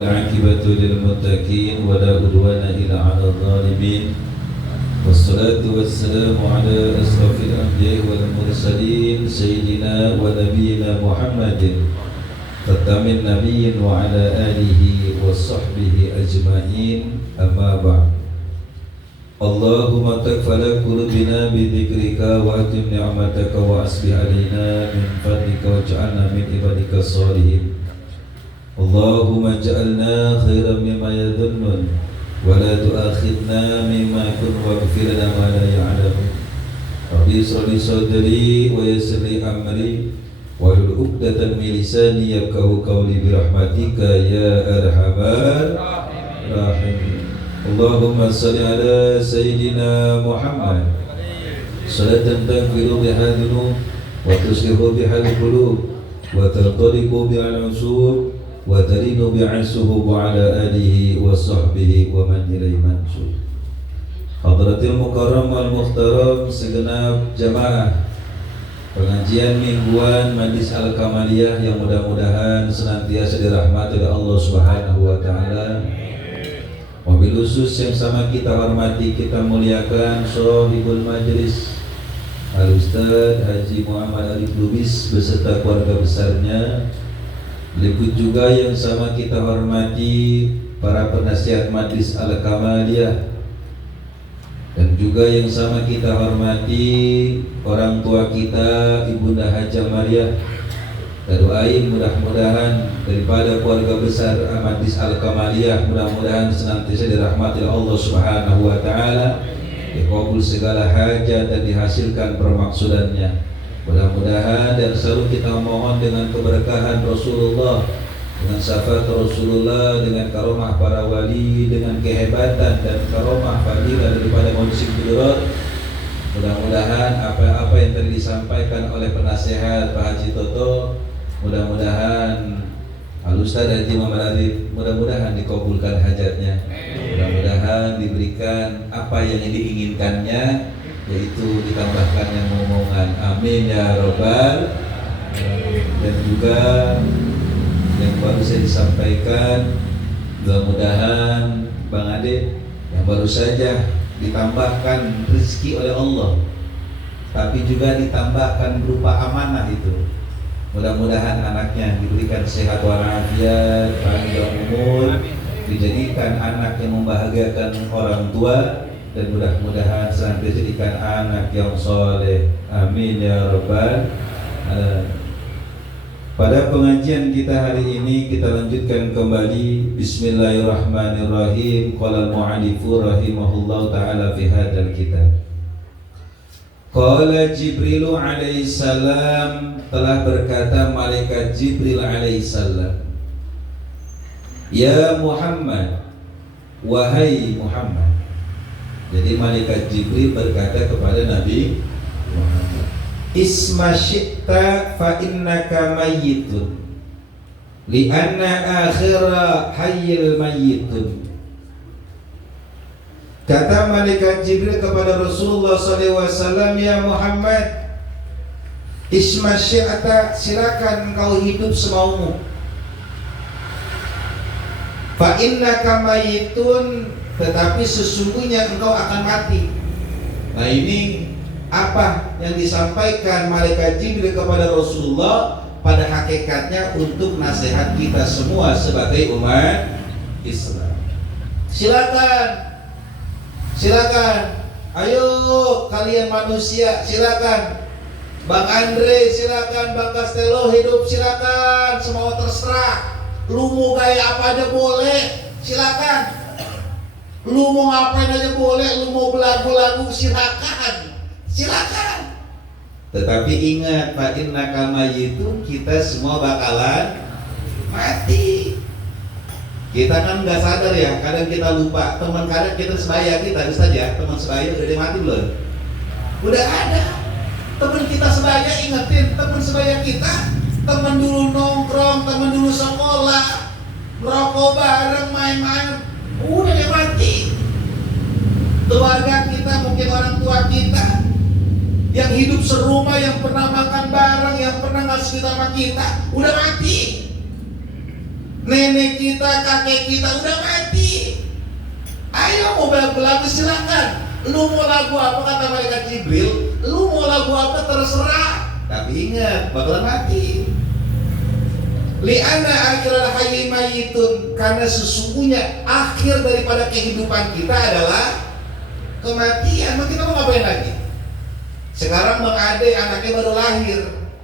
العاقبة للمتقين ولا عدوان إلا على الظالمين والصلاة والسلام على أشرف الأنبياء والمرسلين سيدنا ونبينا محمد ختام النبيين وعلى آله وصحبه أجمعين أما بعد اللهم تكفل قلوبنا بذكرك وأتم نعمتك وأصلح علينا من فضلك واجعلنا من عبادك الصالحين اللهم اجعلنا خيرا مما يظنون ولا تؤاخذنا مما كن واغفر لنا ما لا يعلمون ربي اشرح لي صدري ويسر لي امري واحلل عقدة من لساني يفقهوا قولي برحمتك يا ارحم الراحمين اللهم صل على سيدنا محمد صلاة تغفر بها الذنوب وتصلح بها القلوب وتنطلق بها العصور وترين بعزه على آله وصحبه ومن إليه منسوب. Hadratil Mukarram wal Muhtaram segenap jamaah pengajian mingguan Majlis Al-Kamaliyah yang mudah-mudahan senantiasa dirahmati oleh Allah Subhanahu wa taala. Wabil khusus yang sama kita hormati, kita muliakan Shahibul Majlis Al-Ustaz Haji Muhammad Arif Lubis beserta keluarga besarnya. Berikut juga yang sama kita hormati para penasihat Majlis Al-Kamaliyah, dan juga yang sama kita hormati orang tua kita Ibunda Haja Maria. Kita doain mudah-mudahan daripada keluarga besar Majlis Al-Kamaliyah mudah-mudahan senantiasa dirahmati Allah Subhanahu wa taala, dikabul segala hajat dan dihasilkan permaksudannya. Mudah-mudahan dan selalu kita mohon dengan keberkahan Rasulullah, dengan syafaat Rasulullah, dengan karomah para wali, dengan kehebatan dan karomah fadilah daripada manusia kudurat. Mudah-mudahan apa-apa yang tadi disampaikan oleh penasehat Pak Haji Toto, mudah-mudahan Al-Ustaz Haji Muhammad Arif, mudah-mudahan dikabulkan hajatnya, mudah-mudahan diberikan apa yang diinginkannya, yaitu ditambahkan yang ngomongan, amin ya robbal. Dan juga yang baru saya disampaikan, mudah-mudahan Bang Ade yang baru saja ditambahkan rezeki oleh Allah, tapi juga ditambahkan berupa amanah itu. Mudah-mudahan anaknya diberikan sehat walafiat, panjang umur, dijadikan anak yang membahagiakan orang tua, dan mudah-mudahan senantiasa dijadikan anak yang soleh, amin ya rabbal alamin. Pada pengajian kita hari ini kita lanjutkan kembali. Bismillahirrahmanirrahim. Qala al-mu'allifu rahimahullah ta'ala fi hadzal kitab. Qala Jibril alaihi salam, telah berkata malaikat Jibril alaihi salam, ya Muhammad, wahai Muhammad. Jadi malaikat Jibril berkata kepada Nabi Muhammad, isma syi'ta fa innaka mayyitun li'anna akhira hayyil mayyitun. Kata malaikat Jibril kepada Rasulullah SAW, ya Muhammad, isma syi'ta, silakan engkau hidup semaumu, fa innaka mayyitun, tetapi sesungguhnya engkau akan mati. Nah, ini apa yang disampaikan malaikat Jibril kepada Rasulullah pada hakikatnya untuk nasihat kita semua sebagai umat Islam. Silakan, ayo kalian manusia, silakan. Bang Andre silakan, Bang Castello hidup silakan, semua terserah. Lu mau gaya apa aja boleh, silakan. Lu mau ngapain aja boleh, lu mau belagu-lagu silakan. Tetapi ingat, fa innaka mayyitun, kita semua bakalan mati. Kita kan nggak sadar ya, kadang kita lupa. Teman kadang kita sebaya kita, Ustaz ya, teman sebaya udah mati belum? Udah ada. Teman kita sebaya, ingetin teman sebaya kita, teman dulu nongkrong, teman dulu sekolah, ngerokok bareng, main-main, udah dia mati. Keluarga kita, mungkin orang tua kita yang hidup serumah, yang pernah makan bareng, yang pernah ngasih sama kita, udah mati. nenek kita, kakek kita udah mati. Ayo mau lagu silakan. Lu mau lagu apa kata malaikat Jibril? Lu mau lagu apa terserah. Tapi ingat bakalan mati. Li'anna akhiral hayyi mayitun, karena sesungguhnya akhir daripada kehidupan kita adalah kematian. Maka kita mau ngapain lagi? Sekarang Bang Ade anaknya baru lahir,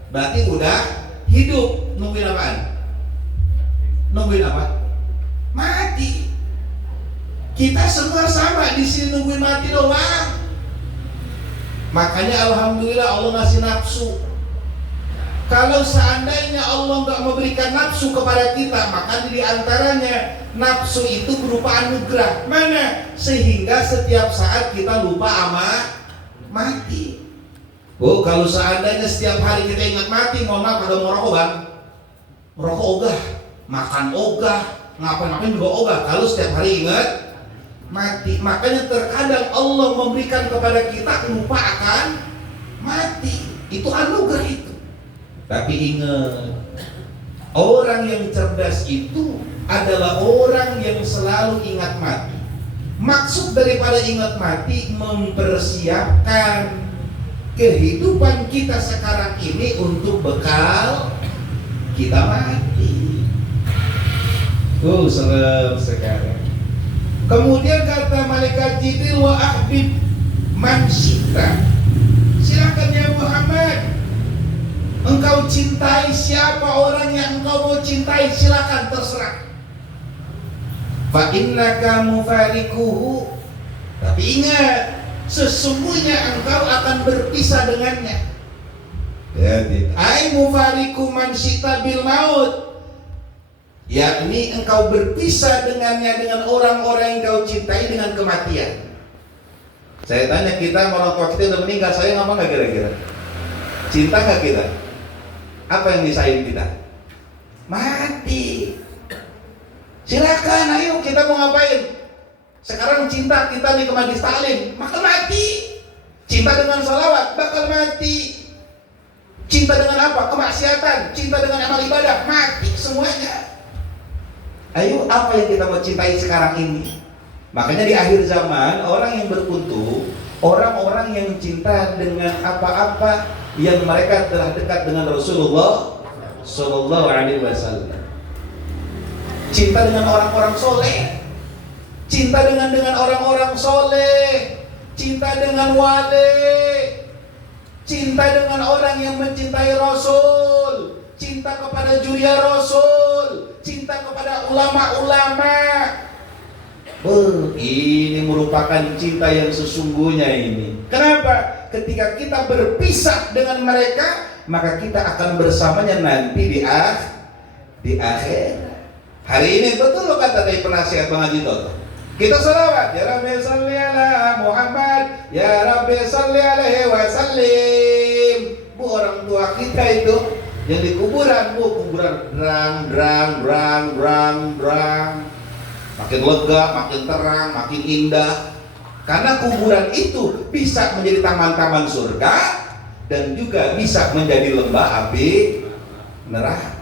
berarti udah hidup. Nungguin apaan? Nungguin apa? Mati. Kita semua sama di sini nungguin mati doang. Makanya alhamdulillah Allah ngasih nafsu. Kalau seandainya Allah nggak memberikan nafsu kepada kita, maka di antaranya nafsu itu berupa anugerah. Mana? Sehingga setiap saat kita lupa sama mati. Oh, kalau seandainya setiap hari kita ingat mati, mohon maaf, kalau mau rokok bang, merokok ogah, makan ogah, ngapain-ngapain juga ogah. Kalau setiap hari ingat mati, makanya terkadang Allah memberikan kepada kita lupa akan mati. Itu anugerah itu. Tapi ingat, orang yang cerdas itu adalah orang yang selalu ingat mati. Maksud daripada ingat mati, mempersiapkan kehidupan kita sekarang ini untuk bekal kita mati. Tuh serem sekarang. Kemudian kata malaikat Jibril, wa ahbib man syi'ta. Silakan ya Muhammad, engkau cintai siapa orang yang engkau mau cintai, silakan terserah. Fa innaka mufarikuhu. Tapi ingat, sesungguhnya engkau akan berpisah dengannya. Ai mufariku man syi'ta bil maut. Yakni engkau berpisah dengannya, dengan orang-orang yang kau cintai, dengan kematian. Saya tanya, kita orang tua kita udah meninggal, sayang apa nggak kira-kira? Cinta nggak kita? Apa yang disayang kita? Mati. Silakan, ayo kita mau ngapain? Sekarang cinta kita nih ke Majlis Taklim, bakal mati. Cinta dengan salawat, bakal mati. Cinta dengan apa? Kemaksiatan. Cinta dengan amal ibadah, mati semuanya. Ayo, apa yang kita mau cintai sekarang ini? Makanya di akhir zaman, orang yang beruntung, orang-orang yang cinta dengan apa-apa yang mereka telah dekat dengan Rasulullah Sallallahu Alaihi Wasallam. Cinta dengan orang-orang soleh, cinta dengan orang-orang soleh, cinta dengan wali, cinta dengan orang yang mencintai Rasul, cinta kepada juria Rasul, cinta kepada ulama-ulama. Ini merupakan cinta yang sesungguhnya ini. Kenapa? Ketika kita berpisah dengan mereka, maka kita akan bersamanya nanti di akhir. Hari ini betul lo kata dari penasihat Bang Haji Toto. Kita salawat, ya Rabbi salli ala Muhammad, ya Rabbi salli alaihi wasallim. Bu, orang tua kita itu yang di kuburan, bu, kuburan drang. Makin lega, makin terang, makin indah. Karena kuburan itu bisa menjadi taman-taman surga dan juga bisa menjadi lembah api neraka.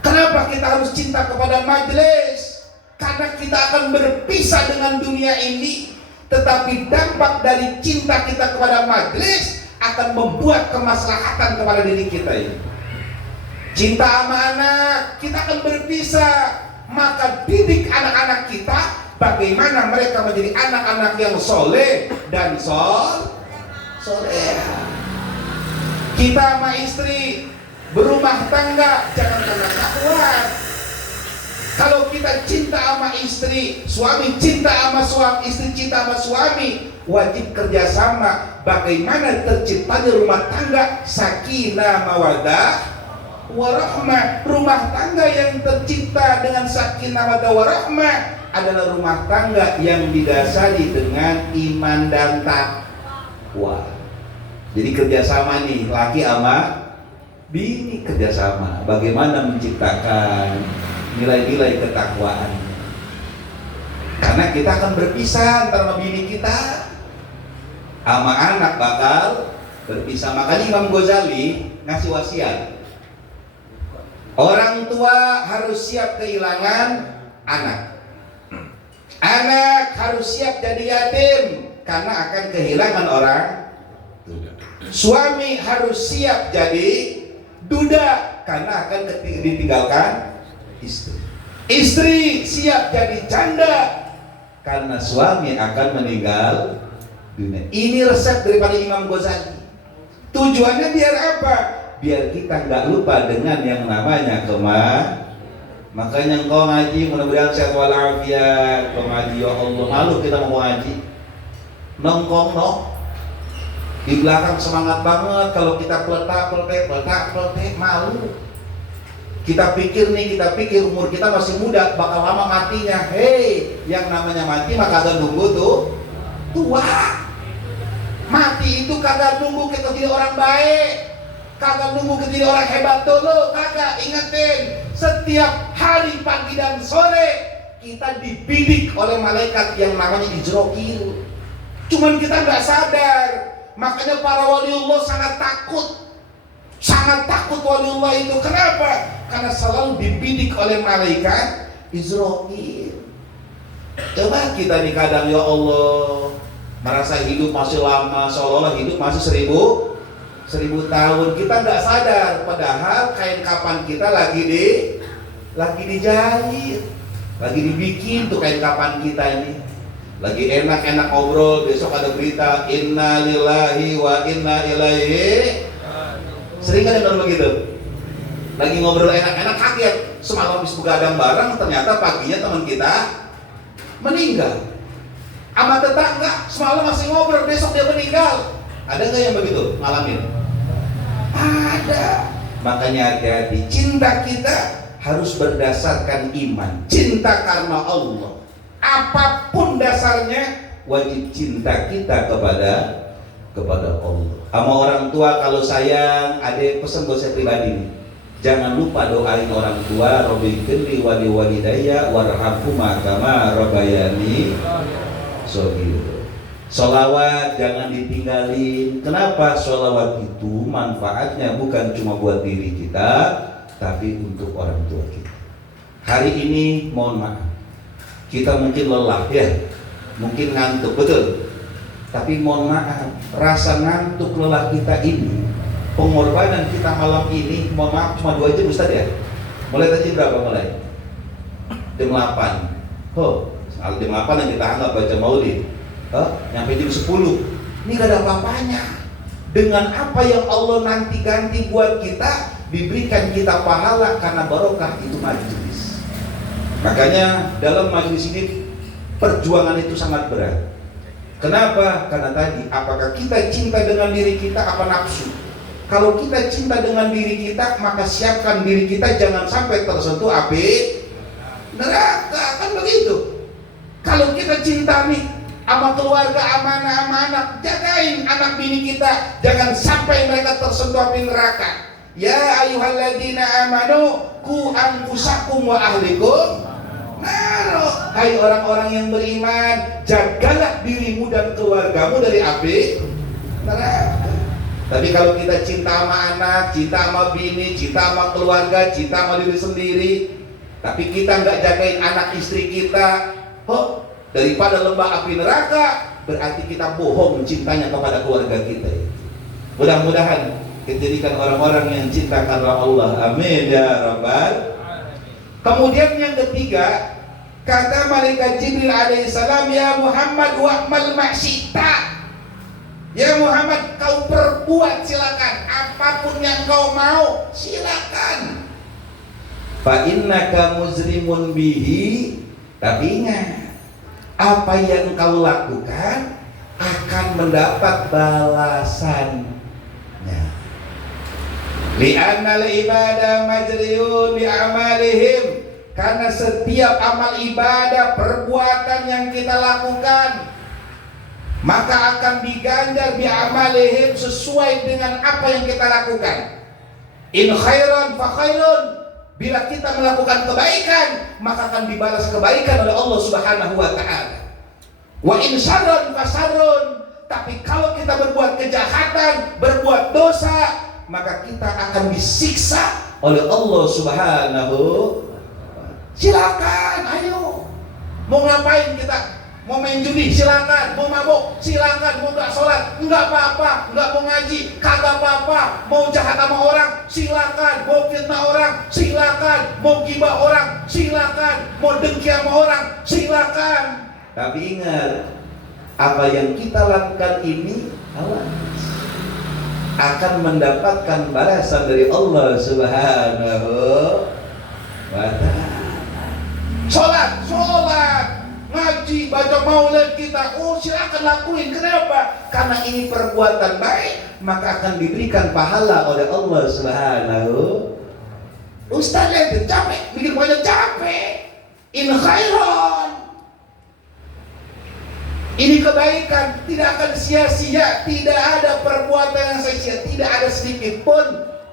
Kenapa kita harus cinta kepada majelis? Karena kita akan berpisah dengan dunia ini, tetapi dampak dari cinta kita kepada majelis akan membuat kemaslahatan kepada diri kita ini. Cinta sama anak, kita akan berpisah, maka didik anak-anak kita bagaimana mereka menjadi anak-anak yang soleh dan soleh. Kita sama istri berumah tangga jangan karena syahwat. Kalau kita cinta sama istri, suami cinta sama suami, istri cinta sama suami, wajib kerjasama. Bagaimana terciptanya rumah tangga sakinah mawaddah warahmah. Rumah tangga yang tercipta dengan sakinah mawaddah warahmah adalah rumah tangga yang didasari dengan iman dan takwa. Jadi kerjasama nih, laki sama bini kerjasama. Bagaimana menciptakan nilai-nilai ketakwaan. Karena kita akan berpisah antara bini kita sama anak bakal berpisah. Makanya Imam Ghazali ngasih wasiat. Orang tua harus siap kehilangan anak. Anak harus siap jadi yatim karena akan kehilangan orang. Suami harus siap jadi duda karena akan ditinggalkan istri. Istri siap jadi janda karena suami akan meninggal dunia. Ini resep daripada Imam Ghazali. Tujuannya biar apa? Biar kita nggak lupa dengan yang namanya Makanya engkau ngaji, mudah-mudahan sehat walafiat. Engkau ngaji, ya Allah, malu kita mau ngaji nongkong di belakang semangat banget. Kalau kita peletak, malu. Kita pikir umur kita masih muda, bakal lama matinya. Hei, yang namanya mati maka kagak nunggu tuh tua. Mati itu kagak nunggu kita jadi orang baik, kagak nunggu kita jadi orang hebat dulu, kagak. Ingetin, setiap hari pagi dan sore kita dibidik oleh malaikat yang namanya Israfil. Cuman kita nggak sadar. Makanya para waliullah sangat takut waliullah itu. Kenapa? Karena selalu dibidik oleh malaikat Israfil. Coba kita nih kadang, ya Allah, merasa hidup masih lama, seolah-olah hidup masih 1000 tahun. Kita nggak sadar, padahal kain kapan kita lagi dijahit, lagi dibikin tuh kain kapan kita ini. Lagi enak-enak ngobrol, besok ada berita inna lillahi wa inna ilaihi. Sering kan dengar begitu? Lagi ngobrol enak-enak, kaget semalam habis begadang bareng, ternyata paginya teman kita meninggal. Sama tetangga semalam masih ngobrol, besok dia meninggal. Ada nggak yang begitu malam ini? Ada. Makanya hati-hati, cinta kita harus berdasarkan iman, cinta karena Allah. Apapun dasarnya, wajib cinta kita kepada Allah. Sama orang tua kalau sayang, ada pesan buat saya pribadi nih. Jangan lupa doain orang tua, Robbighfirli wa liwalidayya warhamhuma kama rabbayani shaghira. Sholawat jangan ditinggalin. Kenapa? Sholawat itu manfaatnya bukan cuma buat diri kita, tapi untuk orang tua kita. Hari ini mohon maaf, kita mungkin lelah ya, mungkin ngantuk, betul. Tapi mohon maaf, rasa ngantuk lelah kita ini, pengorbanan kita malam ini, mohon maaf cuma 2 jam Ustaz ya. Mulai tadi berapa mulai? Jam 8. Kalau jam 8 yang kita anggap baca maulid. Nyampe jam 10. Ini gak ada apa-apanya. Dengan apa yang Allah nanti ganti buat kita, diberikan kita pahala karena barokah itu majelis. Makanya dalam majelis ini perjuangan itu sangat berat. Kenapa? Karena tadi, apakah kita cinta dengan diri kita apa nafsu? Kalau kita cinta dengan diri kita, maka siapkan diri kita jangan sampai tersentuh api neraka, kan begitu. Kalau kita cinta nih sama keluarga, amanah sama anak, jagain anak bini kita, jangan sampai mereka tersentuh api neraka. Ya ayyuhalladzina amanu qu anfusakum wa ahlikum. Hai orang-orang yang beriman, jagalah dirimu dan keluargamu dari api neraka. Tapi kalau kita cinta sama anak, cinta sama bini, cinta sama keluarga, cinta sama diri sendiri, tapi kita nggak jagain anak istri kita, daripada lembah api neraka, berarti kita bohong cintanya kepada keluarga kita. Mudah-mudahan kita jadikan orang-orang yang cinta karena Allah. Amin ya rabbal. Kemudian yang ketiga, kata malaikat Jibril alaihissalam, ya Muhammad wa'mal ma'syita. Ya Muhammad, kau perbuat silakan, apapun yang kau mau silakan. Fa innaka muzrimun bihi, tapi ingat, apa yang kau lakukan akan mendapat balasannya. Li'annal ibadah majriyun bi amalihim, karena setiap amal ibadah, perbuatan yang kita lakukan, maka akan diganjar bi amalihim sesuai dengan apa yang kita lakukan. In khairan fa khairun, bila kita melakukan kebaikan, maka akan dibalas kebaikan oleh Allah Subhanahu wa taala. Wa in syarran fa syarrun, tapi kalau kita berbuat kejahatan, berbuat dosa, maka kita akan disiksa oleh Allah Subhanahu. Silakan, ayo. Mau ngapain kita? Mau main judi, silakan. Mau mabuk, silakan. Mau nggak sholat, nggak apa-apa. Nggak mau ngaji, kagak apa-apa. Mau jahat sama orang, silakan. Mau fitnah orang, silakan. Mau gibah orang, silakan. Mau dengki sama orang, silakan. Tapi ingat, apa yang kita lakukan ini akan mendapatkan balasan dari Allah Subhanahu wa ta'ala. Sholat, ngaji, baca maulid kita, silakan lakuin. Kenapa? Karena ini perbuatan baik, maka akan diberikan pahala oleh Allah Subhanahu. Ustaz itu capek, bikin banyak capek. In khairon. Ini kebaikan, tidak akan sia-sia. Tidak ada perbuatan yang sia-sia, tidak ada sedikit pun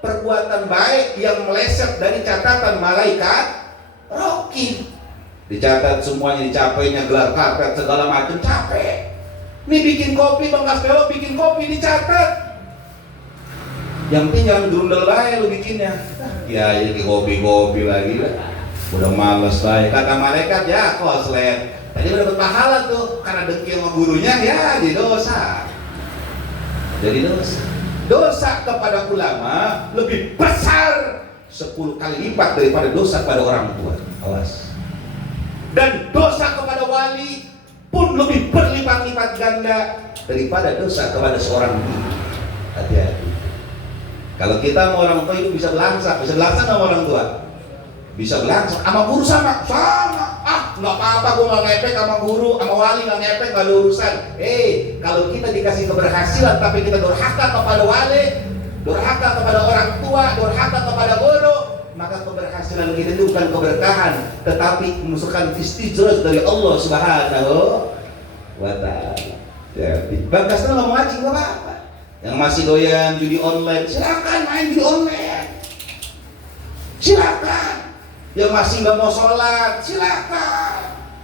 perbuatan baik yang meleset dari catatan malaikat Raqib. Dicatat semuanya, dicapainya gelar karpet segala macam, capek. Ini bikin kopi, Bang Castello bikin kopi, dicatat. Yang penting jangan grundel bae lu bikinnya. Ya ini kopi lagi lah. Udah males bae. Kata malaikat, ya koslet. Tadi udah dapat pahala tuh karena dengki sama gurunya, ya jadi dosa. Jadi dosa kepada ulama lebih besar 10 kali lipat daripada dosa pada orang tua. Awas. Dan dosa kepada wali pun lebih berlipat-lipat ganda daripada dosa kepada seorang guru. Hati-hati. Kalau kita sama orang tua itu bisa belangsak sama orang tua. Bisa belangsak sama guru sama. Nggak apa-apa, gue nggak ngepek sama guru, sama wali nggak ngepek, nggak ada urusan. Kalau kita dikasih keberhasilan tapi kita durhaka kepada wali, durhaka kepada orang tua, durhaka kepada guru, maka keberhasilan kita itu bukan keberkahan, tetapi memasukkan istijraj dari Allah Subhanahu wa ta'ala. Jadi Bang Castello nggak mau ngaji nggak apa-apa. Yang masih doyan judi online, silakan main judi online. Silakan. Yang masih nggak mau sholat, silakan.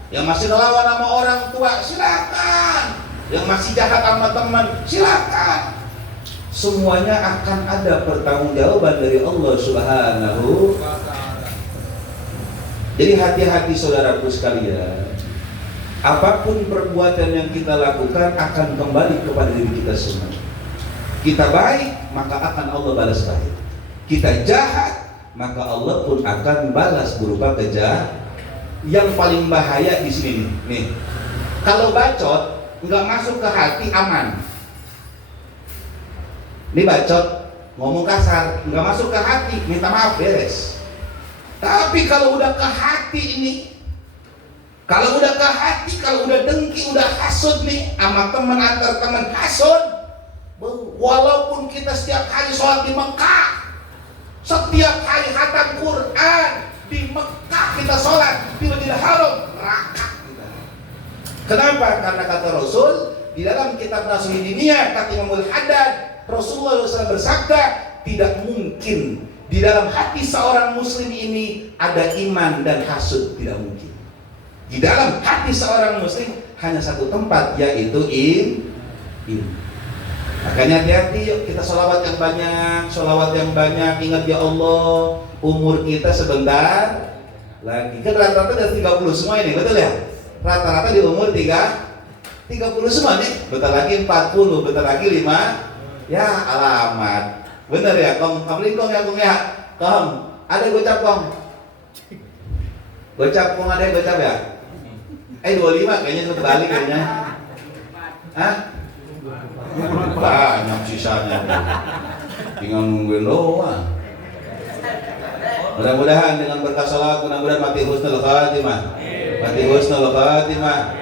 Yang masih ngelawan sama orang tua, silakan. Yang masih jahat sama teman, silakan. Semuanya akan ada pertanggungjawaban dari Allah Subhanahu. Jadi hati-hati saudaraku sekalian. Apapun perbuatan yang kita lakukan akan kembali kepada diri kita semua. Kita baik, maka akan Allah balas baik. Kita jahat, maka Allah pun akan balas berupa kejahatan. Yang paling bahaya di sini nih. Kalau bacot nggak masuk ke hati aman. Ini bacot ngomong kasar nggak masuk ke hati, minta maaf beres. Tapi kalau udah ke hati ini, kalau udah ke hati, kalau udah dengki, udah hasud nih sama teman antar teman hasud, walaupun kita setiap hari sholat di Mekah, setiap hari khatam Quran di Mekah kita sholat, di Masjidil Haram neraka kita. Kenapa? Karena kata Rasul di dalam kitab Nasuhi Diniyah kata Imamul Haddad, Rasulullah SAW bersabda, tidak mungkin di dalam hati seorang muslim ini ada iman dan hasud, tidak mungkin. Di dalam hati seorang muslim hanya satu tempat, yaitu iman. Makanya hati-hati, yuk kita sholawat yang banyak, ingat ya Allah, umur kita sebentar lagi. Kan rata-rata dari 30 semua ini, betul ya? Rata-rata di umur 30 semua nih, bentar lagi 40, bentar lagi 5. Ya alamat, bener ya Kong, kamu ya Kong ya, Kong, ada gocap Kong, Kong ada yang gocap ya? 25 kayaknya itu terbalik kayaknya. Hah? Banyak sisanya, tinggal nungguin doang. Mudah-mudahan dengan berkah salat, mudah-mudahan mati husnul khatimah, mati husnul khatimah.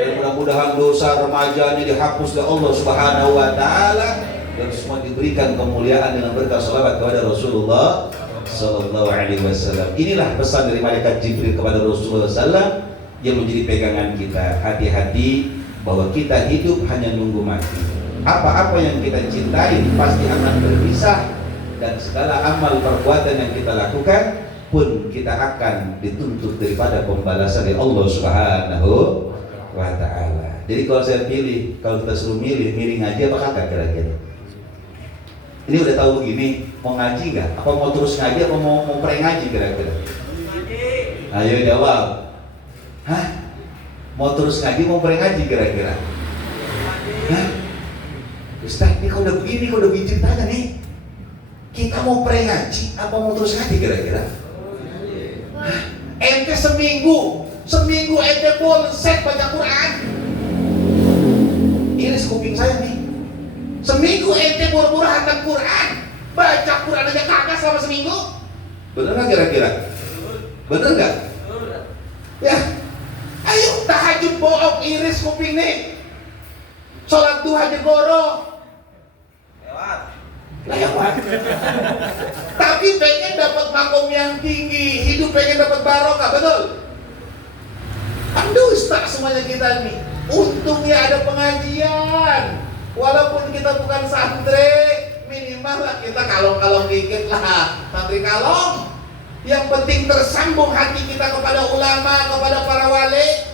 Dan mudah-mudahan dosa remajanya dihapus oleh Allah Subhanahu wa ta'ala, dan semua diberikan kemuliaan dengan berkah salawat kepada Rasulullah sallallahu alaihi wasallam. Inilah pesan dari malaikat Jibril kepada Rasulullah sallallahu yang menjadi pegangan kita. Hati-hati bahwa kita hidup hanya nunggu mati. Apa-apa yang kita cintai pasti akan berpisah, dan segala amal perbuatan yang kita lakukan pun kita akan dituntut daripada pembalasan dari Allah Subhanahu wa ta'ala. Jadi kalau saya pilih, kalau kita suruh milih ngaji apa kagak kira-kira? Ini udah tahu begini, mau ngaji nggak? Apa mau terus ngaji? Apa mau pre-ngaji kira-kira? Ayo jawab. Hah? Mau terus ngaji? Mau pre-ngaji kira-kira? Hah? Ustaz, ini kalau udah begini, kalau udah begini ceritanya nih, kita mau pre-ngaji? Apa mau terus ngaji kira-kira? Hah? Ente seminggu ente set baca Quran. Iris kuping saya nih. Seminggu ente buru-buru hantam Quran, baca Quran aja kagak selama seminggu. Bener nggak kira-kira? Bener nggak? Ya, ayo tahajud bohong, iris kuping nih. Sholat duha jegoro. Lewat. Tapi pengen dapat makom yang tinggi, hidup pengen dapat barokah, betul? Aduh, tak semuanya kita nih. Untungnya ada pengajian. Walaupun kita bukan santri, minimal lah kita kalong-kalong dikit lah. Santri kalong. Yang penting tersambung hati kita kepada ulama, kepada para wali,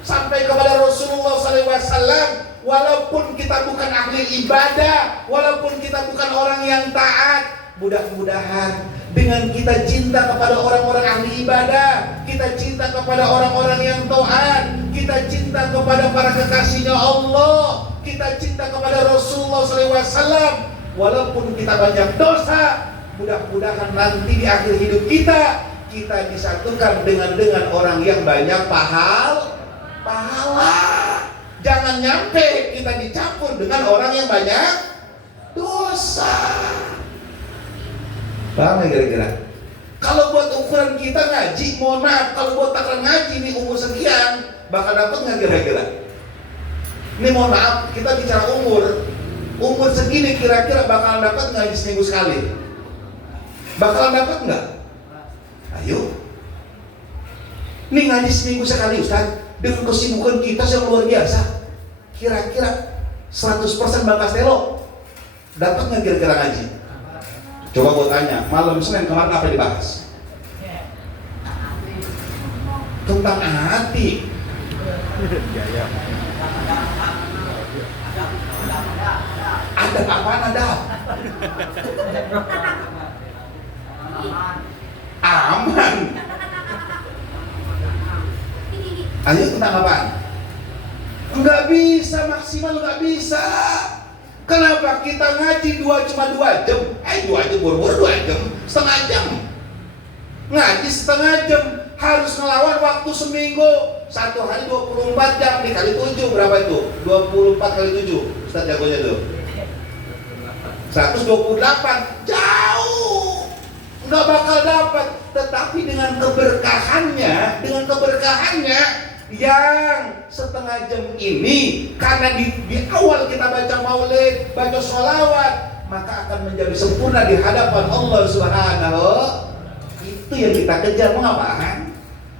sampai kepada Rasulullah SAW. Walaupun kita bukan ahli ibadah, walaupun kita bukan orang yang taat, mudah-mudahan dengan kita cinta kepada orang-orang ahli ibadah, kita cinta kepada orang-orang yang taat, kita cinta kepada para kekasihnya Allah, kita cinta kepada Rasulullah SAW, walaupun kita banyak dosa, mudah-mudahan nanti di akhir hidup kita disatukan dengan orang yang banyak pahala. Jangan nyampe kita dicampur dengan orang yang banyak dosa. Paham kira-kira? Kalau buat ukuran kita ngaji, mohon maaf, kalau buat takaran ngaji nih umur sekian, bakal dapat nggak kira-kira? Ini mohon maaf, kita bicara umur segini kira-kira bakal dapat ngaji seminggu sekali? Bakalan dapat nggak? Ayo. Ini ngaji seminggu sekali Ustaz, dengan kesibukan kita yang luar biasa. Kira-kira 100% Bang Castelo dapat nggak kira-kira ngaji? Coba gue tanya, malam Senin kemarin apa dibahas? Tentang hati. Ada apaan ada? Aman. Ayo tentang apaan? Enggak bisa maksimal, enggak bisa. Kenapa kita ngaji cuma 2 jam? 2 jam buru-buru 2 jam, setengah jam. Ngaji setengah jam, harus ngelawan waktu seminggu. 1 hari 24 jam dikali 7 berapa itu? 24 kali 7. Ustaz jagonya tuh. 128, jauh. Enggak bakal dapat. Tetapi dengan keberkahannya yang setengah jam ini, karena di awal kita baca maulid, baca sholawat, maka akan menjadi sempurna di hadapan Allah Subhanahu. Itu yang kita kejar. Mengapaan?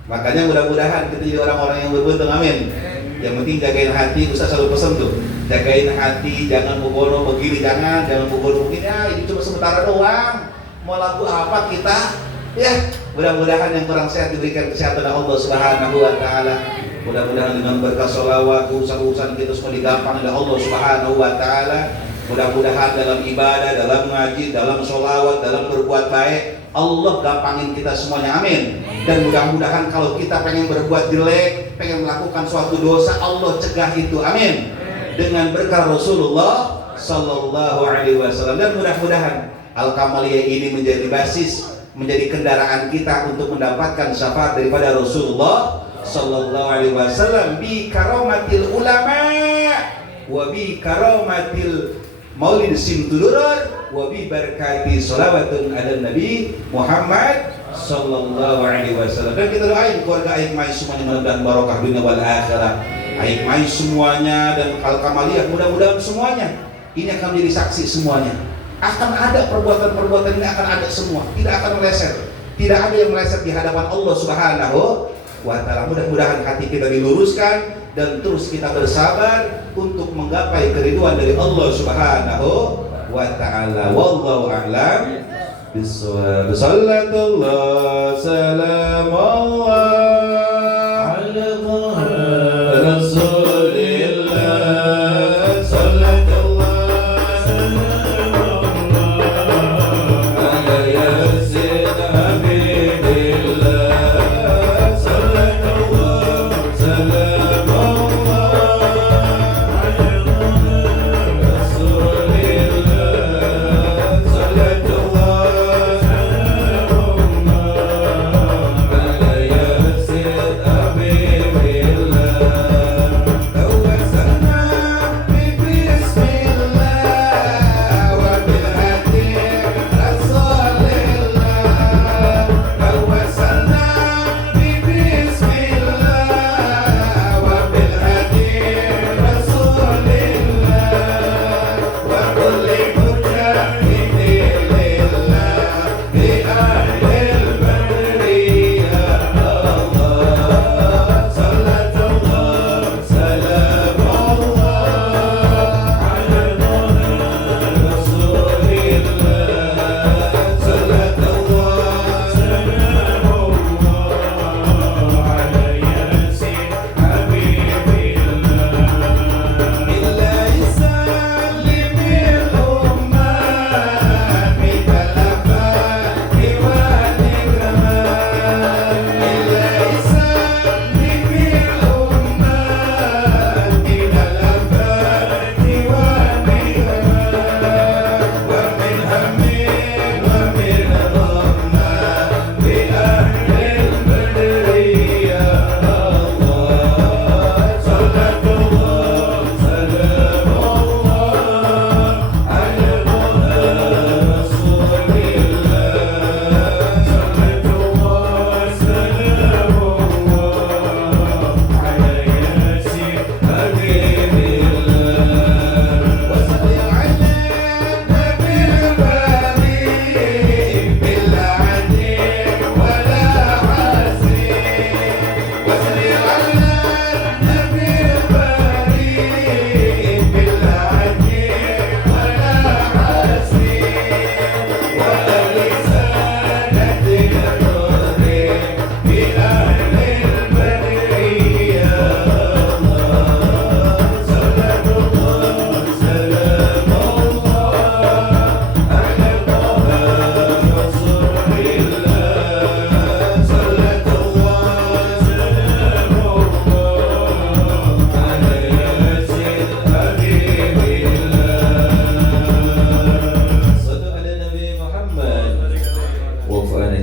Makanya mudah-mudahan kita jadi orang-orang yang beruntung, amin. Yang penting jagain hati. Ustaz selalu pesan tuh, jagain hati, jangan begono begini, jangan begono begini. Ini cuma sementara doang. Mau laku apa kita? Ya, mudah-mudahan yang kurang sehat diberikan kesehatan oleh Allah Subhanahu wa taala. Mudah-mudahan dengan berkah sholawat urusan-urusan kita semua digampang oleh Allah Subhanahu wa taala. Mudah-mudahan dalam ibadah, dalam ngaji, dalam sholawat, dalam berbuat baik, Allah gampangin kita semuanya, amin. Dan mudah-mudahan kalau kita pengen berbuat jelek, pengen melakukan suatu dosa, Allah cegah itu, amin. Dengan berkah Rasulullah Sallallahu Alaihi Wasallam. Dan mudah-mudahan Al-Kamaliyah ini menjadi basis, menjadi kendaraan kita untuk mendapatkan syafaat daripada Rasulullah Sallallahu Alaihi Wasallam bi karamatil ulama wa bi karamatil maulid simtudurur wa bi barakati sholawatun ala Nabi Muhammad Sallallahu Alaihi Wasallam. Dan kita doain keluarga Aik Mai semuanya mudah-mudahan barokah dunia wal akhirah. Aik Mai semuanya dan Al-Kamaliyah mudah-mudahan semuanya ini akan menjadi saksi semuanya. Akan ada perbuatan-perbuatan ini, akan ada semua, tidak akan meleset, tidak ada yang meleset di hadapan Allah Subhanahu wa taala. Mudah-mudahan hati kita diluruskan dan terus kita bersabar untuk menggapai keridhaan dari Allah Subhanahu wa taala. Wallahu a'lam bishawab. Sallallahu salamullah ala Rasulillah. Sallallahu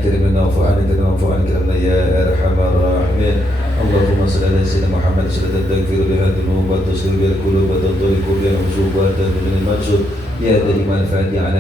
كرمنا وفعنا كرمنا وفعنا كرمنا يا أرحم الراحمين. اللهم صل على سيدنا محمد صلاة تغفر بها الذنوب وتصير بها القلوب وتنطلق بها العصوب وتنزل المنصور يا دائم الفاتحة على